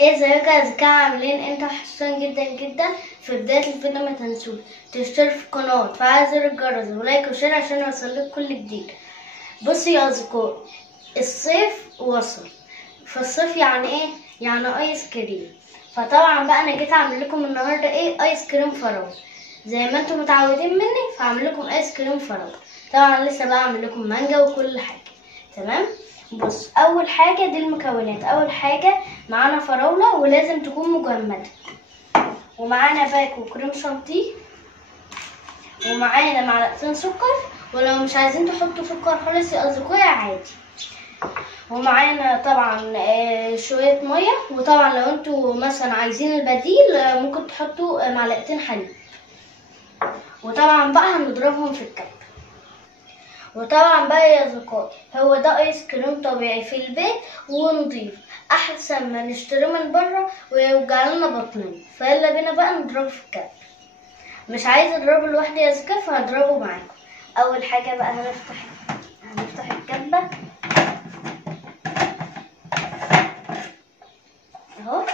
ازيكم يا ذكاء، عاملين؟ انتوا وحشين جدا جدا. في بداية الفيديو ما تنسوش تشتركوا في القناة وتفعلوا زر الجرس ولايك وشير عشان يوصلكوا كل جديد. بصوا يا اصدقائي، الصيف وصل. فالصيف يعني ايه؟ يعني ايس كريم. فطبعا بقى انا جيت اعمل لكم النهارده ايه؟ ايس كريم فراولة. زي ما انتم متعودين مني فاعمل لكم ايس كريم فراولة. طبعا لسه بقى اعمل لكم مانجا وكل حاجة. تمام. بص، اول حاجه دي المكونات. اول حاجه معانا فراوله ولازم تكون مجمده، ومعانا باكو كريم شانتيه، ومعانا معلقتين سكر، ولو مش عايزين تحطوا سكر خالص يا اصدقائي عادي. ومعانا طبعا شويه ميه. وطبعا لو انتوا مثلا عايزين البديل ممكن تحطوا معلقتين حليب. وطبعا بقى هنضربهم في الكب. وطبعا بقى يا اصدقائي، هو ده ايس كريم طبيعي في البيت ونضيف، احسن ما نشتريه من بره ويوجع لنا بطننا. فيلا بينا بقى نضربه في الكب. مش عايزه اضربه لوحدي يا اصدقائي فهضربه معاكم. اول حاجه بقى هنفتح الكبه اهو،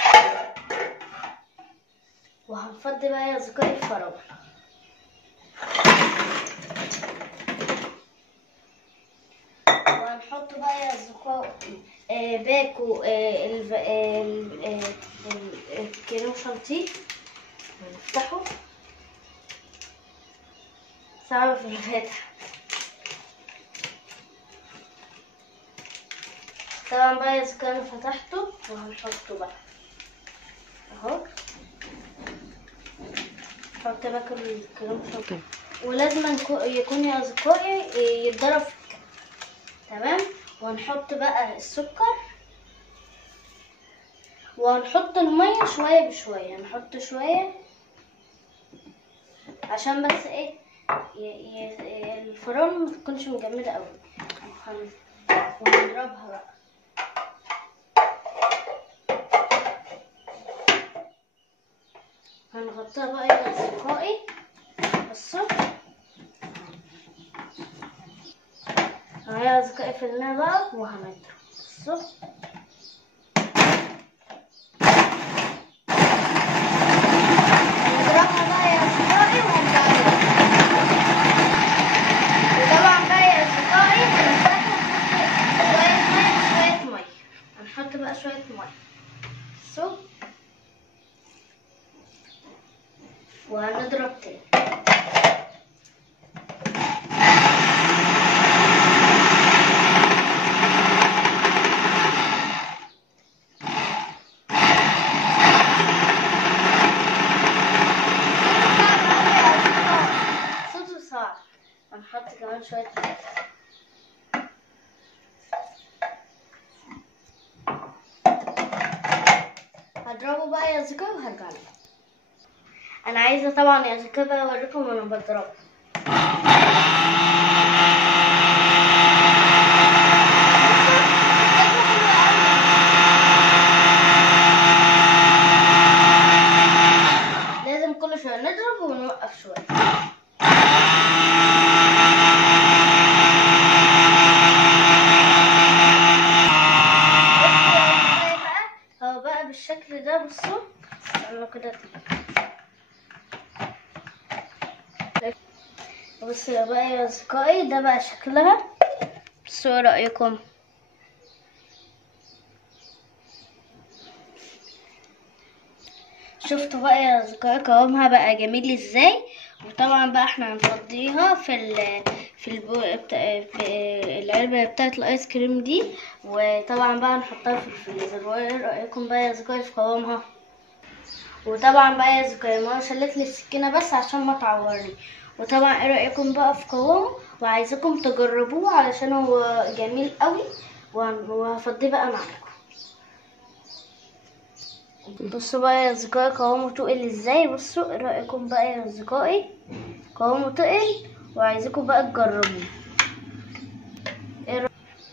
وهنفضي بقى يا اصدقائي الفراوله. وهنحط بقى يا اصدقائي باكو الكريم شانتيه. هنفتحه صعب في الفتح. طبعا بقى يا اصدقائي انا فتحته وهنحطه بقى اهو. نحط باكو الكريم شانتيه، ولازم يكون يا اصدقائي يتضرب في الكب. تمام. وهنحط بقى السكر، وهنحط المية شوية بشوية. هنحط شوية عشان بس ايه الفرن ما تكونش مجمدة قوي. وهنضربها بقى. هنغطيها بقى يا اصدقائي. بصوا اهو يا اصدقائي، فلناها بقى وهنضرب. بصوا بقى شوية مية. بصوا وهنضرب تاني. صوته صعب. هنحط كمان شوية مية. هضربه بقى يا اصدقائي وهرجع لكم. انا عايزه طبعا يا اصدقائي بقى اوريكم وانا بضربه. لازم كل شويه نضرب ونوقف شويه. هو بقى بالشكل ده. بصوا انا كده بصوا بقى يا اصدقائي، ده بقى شكلها. بصوا ايه رايكم؟ شفتوا بقى يا اصدقائي قوامها بقى جميل ازاي؟ وطبعا بقى احنا هنفضيها في العلبه بتاعه الايس كريم دي. وطبعا بقى نحطها في الفريزر. وايه رايكم بقى يا اصدقائي في قوامها؟ وطبعا بقى يا اصدقائي ماما شلت لي السكينه بس عشان ما تعورني. وطبعا ايه رايكم بقى في قوامه؟ وعايزاكم تجربوه علشان هو جميل قوي. وهفضيه بقى معاكم. بصوا بقى يا اصدقائي قوامه تقل ازاي. بصوا ايه رايكم بقى يا اصدقائي؟ قوامه تقل وعايزاكم بقى تجربوه.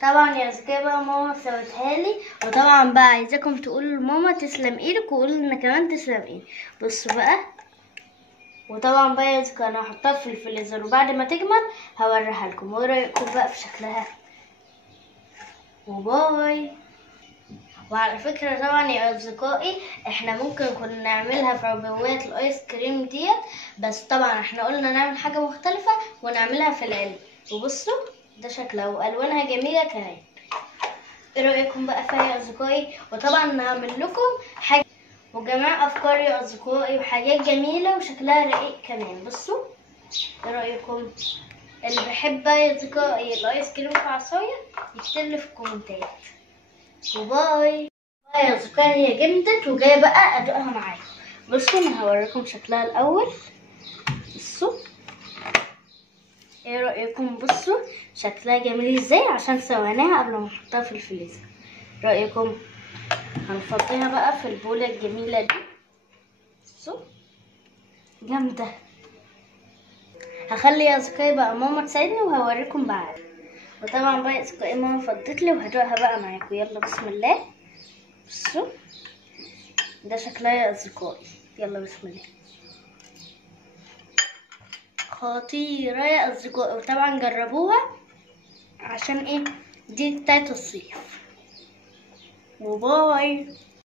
طبعا يا اصدقائي بقى ماما سوتها لي. وطبعا بقى عايزاكم تقولوا لماما تسلم ايدك، وقولوا لنا كمان تسلم ايدك. بصوا بقى. وطبعا بقى يا اصدقائي انا هحطها في الفريزر، وبعد ما تجمد هوريها لكم. وايه رايكم بقى في شكلها؟ وباي. وعلى فكرة طبعا يا أصدقائي، احنا ممكن كنا نعملها في عبوات الآيس كريم ديت، بس طبعا احنا قلنا نعمل حاجة مختلفة ونعملها في العلب. وبصوا ده شكلها وألوانها جميلة كمان. ايه رأيكم بقى فيها يا أصدقائي؟ وطبعا هعمل لكم حاجة وجميع أفكار يا أصدقائي وحاجات جميلة وشكلها رقيق كمان. بصوا ايه رأيكم؟ اللي بيحب بقى يا أصدقائي الآيس كريم في عصاية يكتب لي في الكومنتات. وباي. يا أصدقائي هي جمدت وجاية بقى أدوقها معاكم. بصوا أنا هوريكم شكلها الأول. بصوا ايه رأيكم؟ بصوا شكلها جميل ازاي عشان سويناها قبل ما نحطها في الفريزر. رأيكم؟ هنفضيها بقى في البولة الجميلة دي. بصوا جامدة. هخلي يا أصدقائي بقى ماما تساعدني وهوريكم بعد. وطبعا بقى يا أصدقائي ماما فضتلي وهدوقها بقى معاكم. يلا بسم الله. بصوا ده شكلها يا أصدقائي. يلا بسم الله. خطيرة يا أصدقائي، وطبعا جربوها عشان ايه؟ دي بتاعت الصيف. وباي.